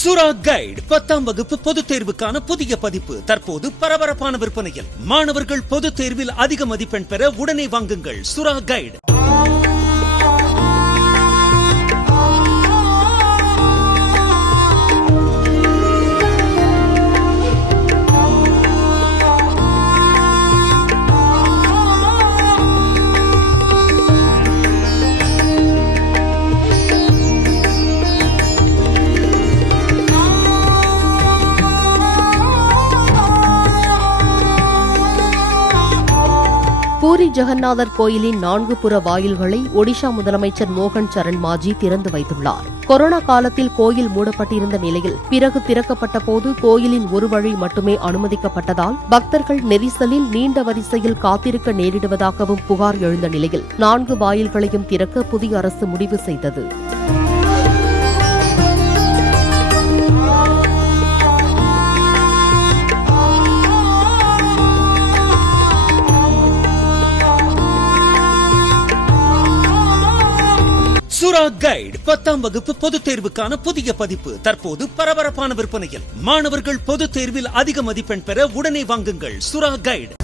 சுரா கைடு 10ஆம் வகுப்பு பொதுத் தேர்வுக்கான புதிய பதிப்பு தற்போது பரபரப்பான விற்பனையில். மாணவர்கள் பொதுத் தேர்வில் அதிக மதிப்பெண் பெற உடனே வாங்குங்கள் சுரா கைடு. பூரி ஜெகநாதர் கோயிலின் 4 புற வாயில்களை ஒடிஷா முதலமைச்சர் மோகன் சரண் மாஜி திறந்து வைத்துள்ளார். கொரோனா காலத்தில் கோயில் மூடப்பட்டிருந்த நிலையில் பிறகு திறக்கப்பட்ட போது கோயிலின் ஒரு வழி மட்டுமே அனுமதிக்கப்பட்டதால் பக்தர்கள் நெரிசலில் நீண்ட வரிசையில் காத்திருக்க நேரிடுவதாகவும் புகார் எழுந்த நிலையில் 4 வாயில்களையும் திறக்க புதிய அரசு முடிவு செய்தது. சுரா கைடு 10ஆம் வகுப்பு பொதுத் தேர்வுக்கான புதிய பதிப்பு தற்போது பரபரப்பான விற்பனையில். மாணவர்கள் பொதுத் தேர்வில் அதிக மதிப்பெண் பெற உடனே வாங்குங்கள் சுரா கைடு.